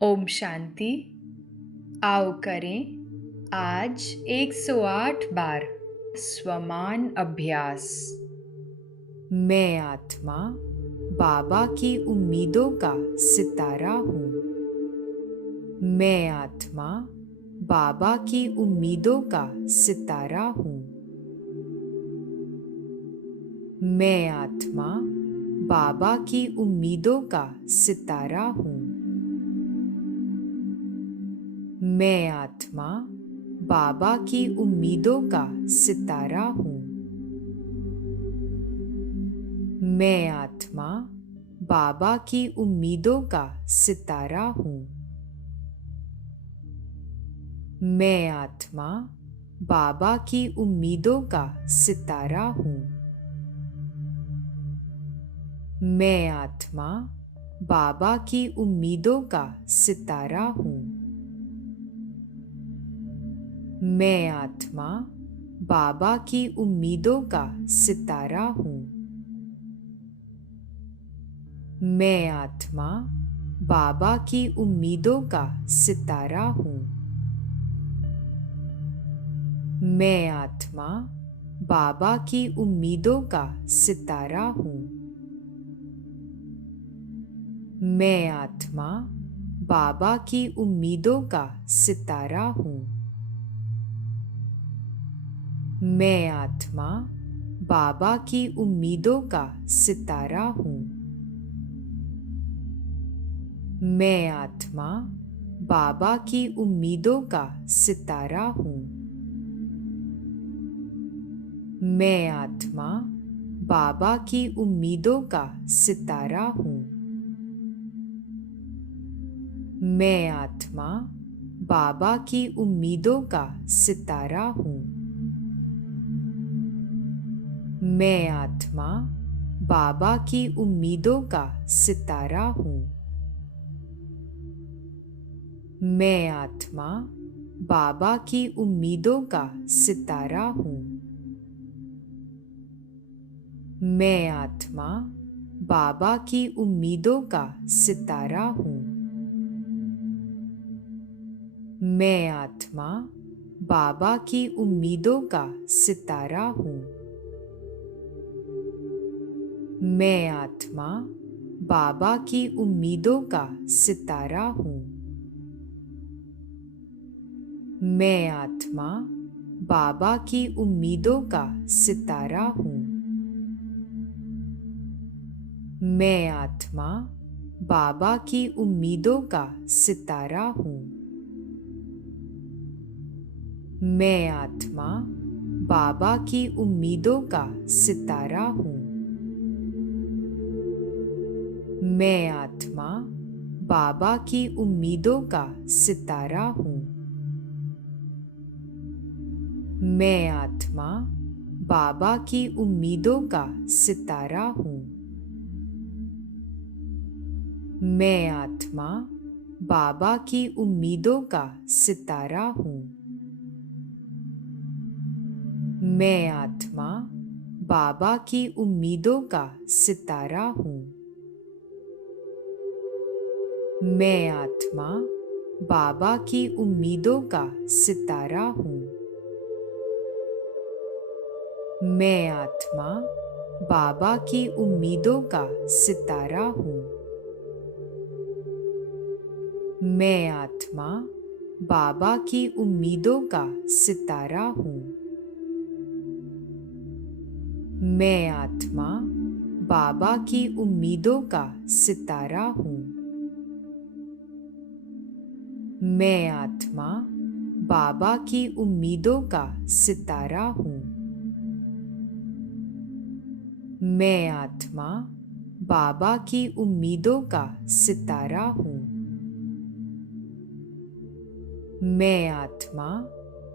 ओम शांति। आओ करें आज 108 बार स्वमान अभ्यास। मैं आत्मा बाबा की उम्मीदों का सितारा हूँ। मैं आत्मा बाबा की उम्मीदों का सितारा हूँ। मैं आत्मा बाबा की उम्मीदों का सितारा हूँ। मैं आत्मा बाबा की उम्मीदों का सितारा हूँ। मैं आत्मा बाबा की उम्मीदों का सितारा हूँ। मैं आत्मा बाबा की उम्मीदों का सितारा हूँ। मैं आत्मा बाबा की उम्मीदों का सितारा हूँ। मैं आत्मा बाबा की उम्मीदों का सितारा हूँ। मैं आत्मा बाबा की उम्मीदों का सितारा हूँ। मैं आत्मा बाबा की उम्मीदों का सितारा हूँ। मैं आत्मा बाबा की उम्मीदों का सितारा हूँ। मैं आत्मा बाबा की उम्मीदों का सितारा हूँ। मैं आत्मा बाबा की उम्मीदों का सितारा हूँ। मैं आत्मा बाबा की उम्मीदों का सितारा हूँ। मैं आत्मा बाबा की उम्मीदों का सितारा हूँ। मैं आत्मा बाबा की उम्मीदों का सितारा हूँ। मैं आत्मा बाबा की उम्मीदों का सितारा हूँ। मैं आत्मा बाबा की उम्मीदों का सितारा हूँ। मैं आत्मा बाबा की उम्मीदों का सितारा हूँ। मैं आत्मा बाबा की उम्मीदों का सितारा हूँ। मैं आत्मा बाबा की उम्मीदों का सितारा हूँ। मैं आत्मा बाबा की उम्मीदों का सितारा हूँ। मैं आत्मा बाबा की उम्मीदों का सितारा हूँ। मैं आत्मा बाबा की उम्मीदों का सितारा हूँ। मैं आत्मा बाबा की उम्मीदों का सितारा हूँ। मैं आत्मा बाबा की उम्मीदों का सितारा हूँ। मैं आत्मा बाबा की उम्मीदों का सितारा हूँ। मैं आत्मा बाबा की उम्मीदों का सितारा हूँ। मैं आत्मा बाबा की उम्मीदों का सितारा हूँ। मैं आत्मा बाबा की उम्मीदों का सितारा हूँ। मैं आत्मा बाबा की उम्मीदों का सितारा हूँ। मैं आत्मा बाबा की उम्मीदों का सितारा हूँ। मैं आत्मा बाबा की उम्मीदों का सितारा हूँ। मैं आत्मा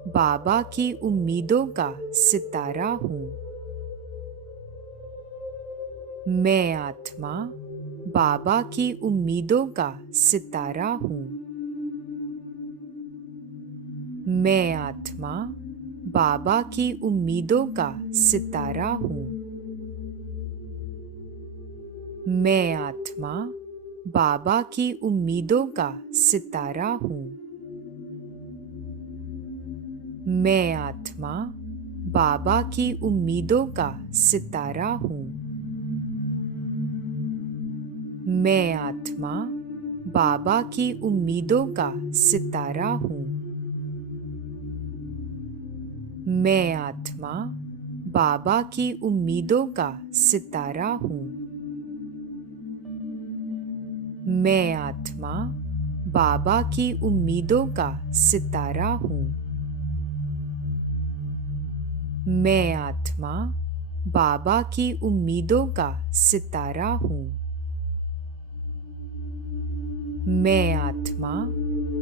बाबा की उम्मीदों का सितारा हूँ। मैं आत्मा बाबा की उम्मीदों का सितारा हूँ। मैं आत्मा बाबा की उम्मीदों का सितारा हूँ। मैं आत्मा बाबा की उम्मीदों का सितारा हूँ। मैं आत्मा बाबा की उम्मीदों का सितारा हूँ। मैं आत्मा बाबा की उम्मीदों का सितारा हूँ। मैं आत्मा बाबा की उम्मीदों का सितारा हूँ। मैं आत्मा बाबा की उम्मीदों का सितारा हूँ। मैं आत्मा बाबा की उम्मीदों का सितारा हूँ। मैं आत्मा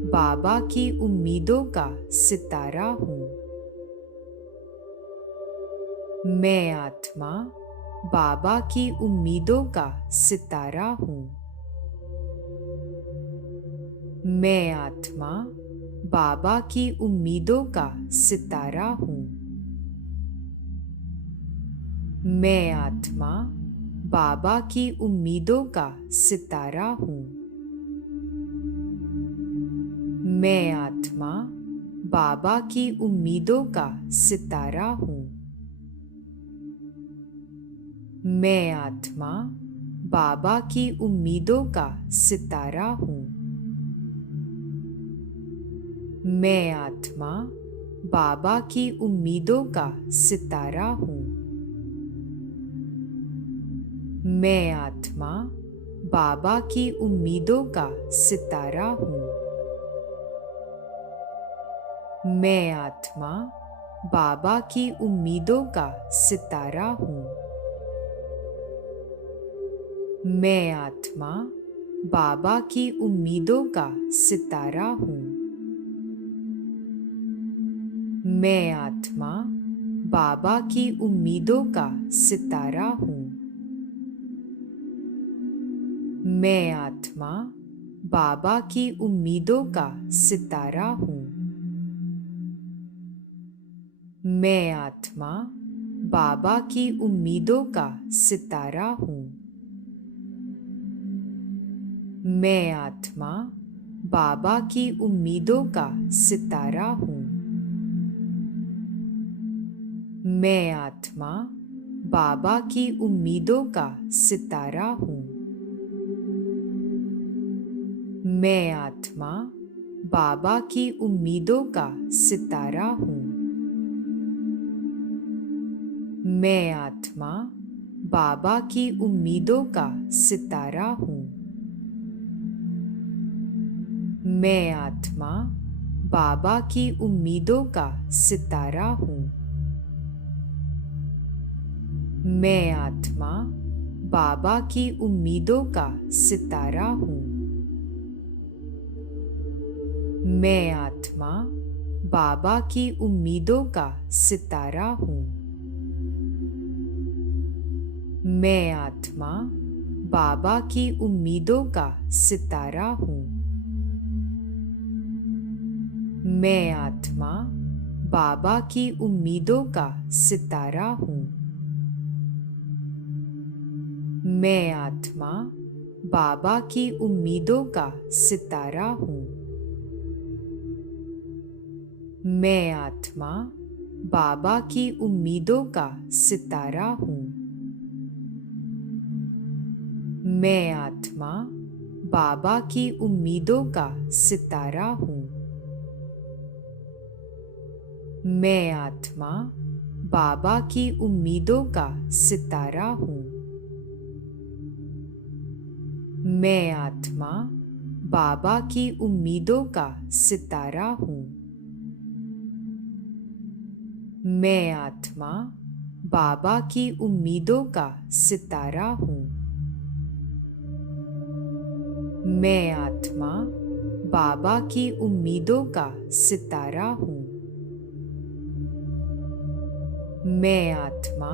बाबा की उम्मीदों का सितारा हूँ। मैं आत्मा बाबा की उम्मीदों का सितारा हूँ। मैं आत्मा बाबा की उम्मीदों का सितारा हूँ। मैं आत्मा बाबा की उम्मीदों का सितारा हूँ। मैं आत्मा बाबा की उम्मीदों का सितारा हूँ। मैं आत्मा बाबा की उम्मीदों का सितारा हूँ। मैं आत्मा बाबा की उम्मीदों का सितारा हूँ। मैं आत्मा बाबा की उम्मीदों का सितारा हूँ। मैं आत्मा बाबा की उम्मीदों का सितारा हूँ। मैं आत्मा बाबा की उम्मीदों का सितारा हूँ। मैं आत्मा बाबा की उम्मीदों का सितारा हूँ। मैं आत्मा बाबा की उम्मीदों का सितारा हूँ। मैं आत्मा बाबा की उम्मीदों का सितारा हूँ। मैं आत्मा बाबा की उम्मीदों का सितारा हूँ। मैं आत्मा बाबा की उम्मीदों का सितारा हूँ। मैं आत्मा बाबा की उम्मीदों का सितारा हूँ। मैं आत्मा बाबा की उम्मीदों का सितारा हूँ। मैं आत्मा बाबा की उम्मीदों का सितारा हूँ। मैं आत्मा बाबा की उम्मीदों का सितारा हूँ। मैं आत्मा बाबा की उम्मीदों का सितारा हूँ। मैं आत्मा बाबा की उम्मीदों का सितारा हूँ। मैं आत्मा बाबा की उम्मीदों का सितारा हूँ। मैं आत्मा बाबा की उम्मीदों का सितारा हूँ। मैं आत्मा बाबा की उम्मीदों का सितारा हूँ। मैं आत्मा बाबा की उम्मीदों का सितारा हूँ। मैं आत्मा बाबा की उम्मीदों का सितारा हूँ। मैं आत्मा बाबा की उम्मीदों का सितारा हूँ। मैं आत्मा बाबा की उम्मीदों का सितारा हूँ। मैं आत्मा बाबा की उम्मीदों का सितारा हूँ। मैं आत्मा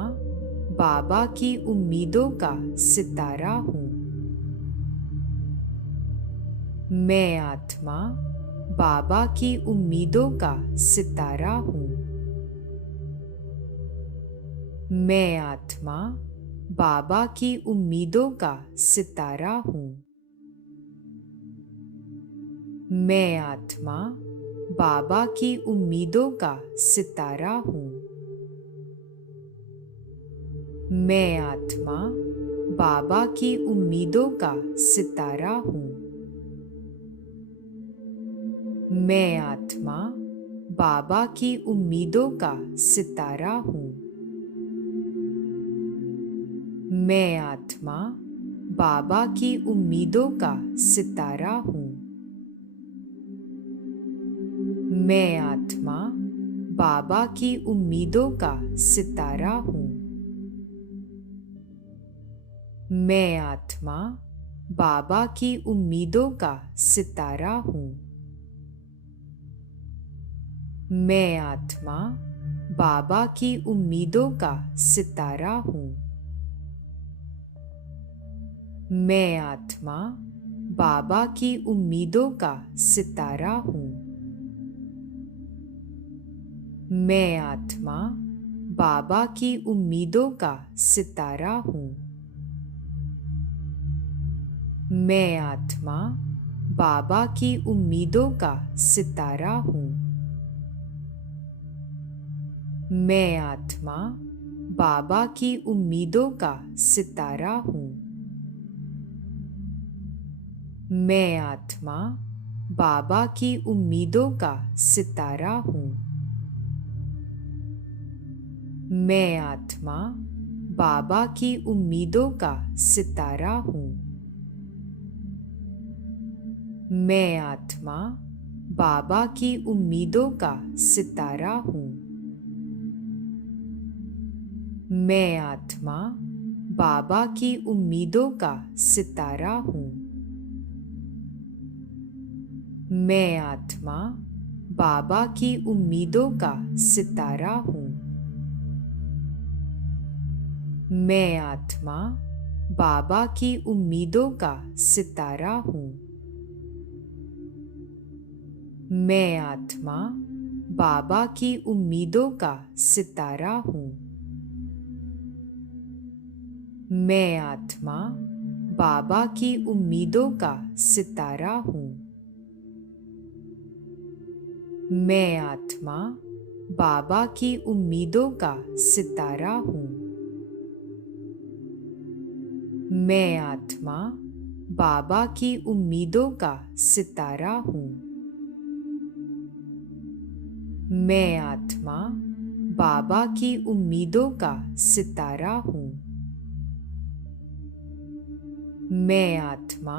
बाबा की उम्मीदों का सितारा हूँ। मैं आत्मा बाबा की उम्मीदों का सितारा हूँ। मैं आत्मा बाबा की उम्मीदों का सितारा हूँ। मैं आत्मा बाबा की उम्मीदों का सितारा हूँ। मैं आत्मा बाबा की उम्मीदों का सितारा हूँ। मैं आत्मा बाबा की उम्मीदों का सितारा हूँ। मैं आत्मा बाबा की उम्मीदों का सितारा हूँ। मैं आत्मा बाबा की उम्मीदों का सितारा हूँ। मैं आत्मा बाबा की उम्मीदों का सितारा हूँ। मैं आत्मा बाबा की उम्मीदों का सितारा हूँ। मैं आत्मा बाबा की उम्मीदों का सितारा हूँ। मैं आत्मा बाबा की उम्मीदों का सितारा हूँ। मैं आत्मा बाबा की उम्मीदों का सितारा हूँ। मैं आत्मा बाबा की उम्मीदों का सितारा हूँ। मैं आत्मा बाबा की उम्मीदों का सितारा हूँ। मैं आत्मा बाबा की उम्मीदों का सितारा हूँ। मैं आत्मा बाबा की उम्मीदों का सितारा हूँ। मैं आत्मा बाबा की उम्मीदों का सितारा हूँ। मैं आत्मा बाबा की उम्मीदों का सितारा हूँ। मैं आत्मा बाबा की उम्मीदों का सितारा हूँ। मैं आत्मा बाबा की उम्मीदों का सितारा हूँ। मैं आत्मा बाबा की उम्मीदों का सितारा हूँ। मैं आत्मा बाबा की उम्मीदों का सितारा हूँ। मैं आत्मा बाबा की उम्मीदों का सितारा हूँ। मैं आत्मा बाबा की उम्मीदों का सितारा हूँ। मैं आत्मा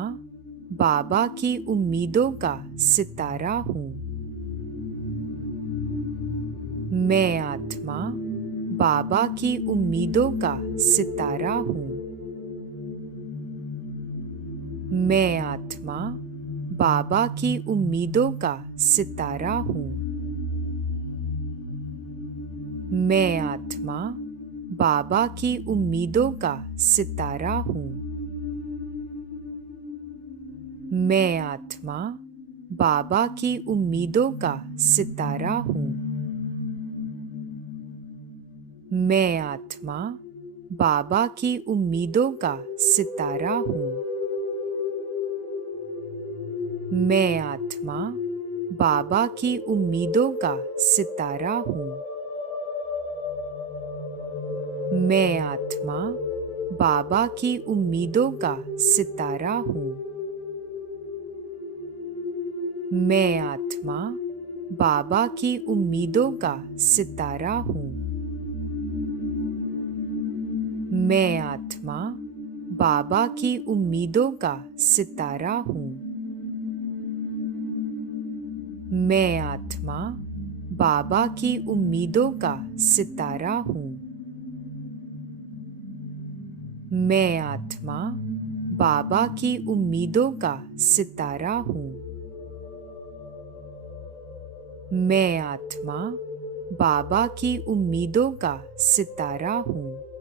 बाबा की उम्मीदों का सितारा हूँ। मैं आत्मा बाबा की उम्मीदों का सितारा हूँ। मैं आत्मा बाबा की उम्मीदों का सितारा हूँ। मैं आत्मा बाबा की उम्मीदों का सितारा हूँ। मैं आत्मा बाबा की उम्मीदों का सितारा हूँ। मैं आत्मा बाबा की उम्मीदों का सितारा हूँ। मैं आत्मा बाबा की उम्मीदों का सितारा हूँ। मैं आत्मा बाबा की उम्मीदों का सितारा हूँ। मैं आत्मा बाबा की उम्मीदों का सितारा हूँ। मैं आत्मा बाबा की उम्मीदों का सितारा हूँ। मैं आत्मा बाबा की उम्मीदों का सितारा हूँ। मैं आत्मा बाबा की उम्मीदों का सितारा हूँ। मैं आत्मा बाबा की उम्मीदों का सितारा हूँ।